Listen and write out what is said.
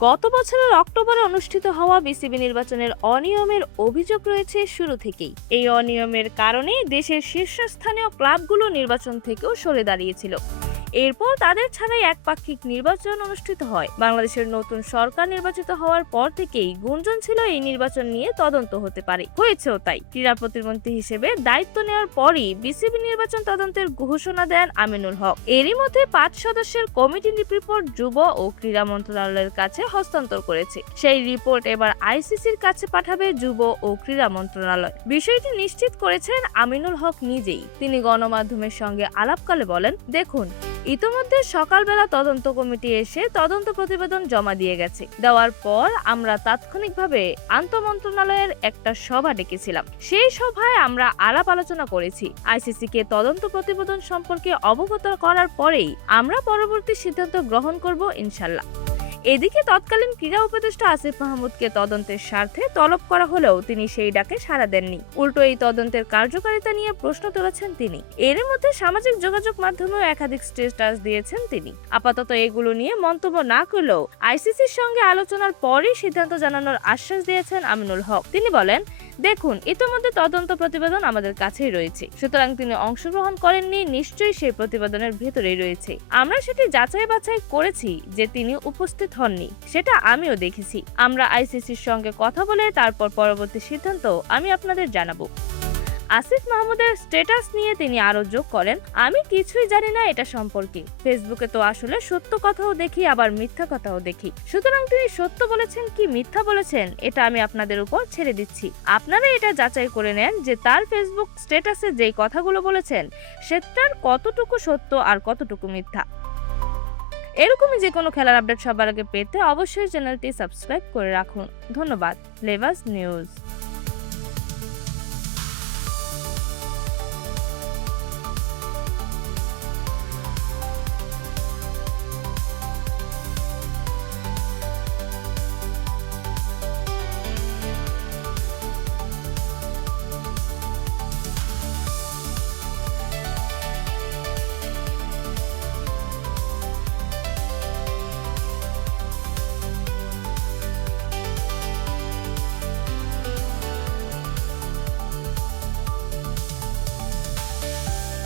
গত বছরের অক্টোবরে অনুষ্ঠিত হওয়া বিসিবি নির্বাচনের অনিয়মের অভিযোগ রয়েছে শুরু থেকেই। এই অনিয়মের কারণে দেশের শীর্ষস্থানীয় ক্লাবগুলো নির্বাচন থেকেও সরে দাঁড়িয়েছিল। এরপর তাদের ছাড়াই একপাক্ষিক নির্বাচন অনুষ্ঠিত হয়। বাংলাদেশের নতুন সরকার নির্বাচিত হওয়ার পর থেকেই গুঞ্জন ছিল এই নির্বাচন নিয়ে তদন্ত হতে পারে, হয়েছেও তাই। ক্রীড়া প্রতিমন্ত্রী হিসেবে দায়িত্ব নেওয়ার পরই বিসিবি নির্বাচন তদন্তের ঘোষণা দেন আমিনুল হক। এরই মধ্যে 5 সদস্যের কমিটি রিপোর্ট যুব ও ক্রীড়া মন্ত্রণালয়ের কাছে হস্তান্তর করেছে। সেই রিপোর্ট এবার আইসিসির কাছে পাঠাবে যুব ও ক্রীড়া মন্ত্রণালয়। বিষয়টি নিশ্চিত করেছেন আমিনুল হক নিজেই। তিনি গণমাধ্যমের সঙ্গে আলাপকালে বলেন, দেখুন, ইতোমধ্যে সকালবেলা তদন্ত কমিটি এসে তদন্ত প্রতিবেদন জমা দিয়ে গেছে। দেওয়ার পর আমরা তাৎক্ষণিকভাবে আন্তঃমন্ত্রণালয়ের একটা সভা ডেকেছিলাম। সেই সভায় আমরা আলাপ আলোচনা করেছি। আইসিসি কে তদন্ত প্রতিবেদন সম্পর্কে অবগত করার পরেই আমরা পরবর্তী সিদ্ধান্ত গ্রহণ করব ইনশাল্লাহ। এদিকে তৎকালীন ক্রীড়া উপদেষ্টা আসিফ মাহমুদকে তদন্তের স্বার্থে তলব করা হলেও তিনি সেই ডাকে সাড়া দেননি। উল্টো এই তদন্তের কার্যকারিতা নিয়ে প্রশ্ন তুলেছেন তিনি। এর মধ্যে সামাজিক যোগাযোগ মাধ্যমেও একাধিক স্ট্যাটাস দিয়েছেন তিনি। আপাতত এগুলো নিয়ে মন্তব্য না করলেও আইসিসির সঙ্গে আলোচনার পরই সিদ্ধান্ত জানানোর আশ্বাস দিয়েছেন আমিনুল হক। তিনি বলেন, দেখুন, ইতোমধ্যে তদন্ত প্রতিবেদন আমাদের কাছেই রয়েছে, সুতরাং তিনি অংশগ্রহণ করেননি, নিশ্চয়ই সেই প্রতিবেদনের ভেতরেই রয়েছে। আমরা সেটি যাচাই বাছাই করেছি যে তিনি উপস্থিত হননি, সেটা আমিও দেখেছি। আমরা আইসিসির সঙ্গে কথা বলে তারপর পরবর্তী সিদ্ধান্ত আমি আপনাদের জানাবো। আসিফ মাহমুদের স্ট্যাটাস নিয়ে তিনি আরো যোগ করেন, আমি কিছুই জানি না এটা সম্পর্কে। ফেসবুকে তো আসলে সত্য কথাও দেখি, আবার মিথ্যা কথাও দেখি। সুতরাং তিনি সত্য বলেছেন কি মিথ্যা বলেছেন এটা আমি আপনাদের উপর ছেড়ে দিচ্ছি। আপনারা এটা যাচাই করে নেন যে তার ফেসবুক স্ট্যাটাসে যেই কথাগুলো বলেছেন সেটার কতটুকু সত্য আর কতটুকু মিথ্যা। এরকমই যে কোনো খেলার আপডেট সবার আগে পেতে অবশ্যই চ্যানেলটি সাবস্ক্রাইব করে রাখুন। ধন্যবাদ। লেভাস নিউজ।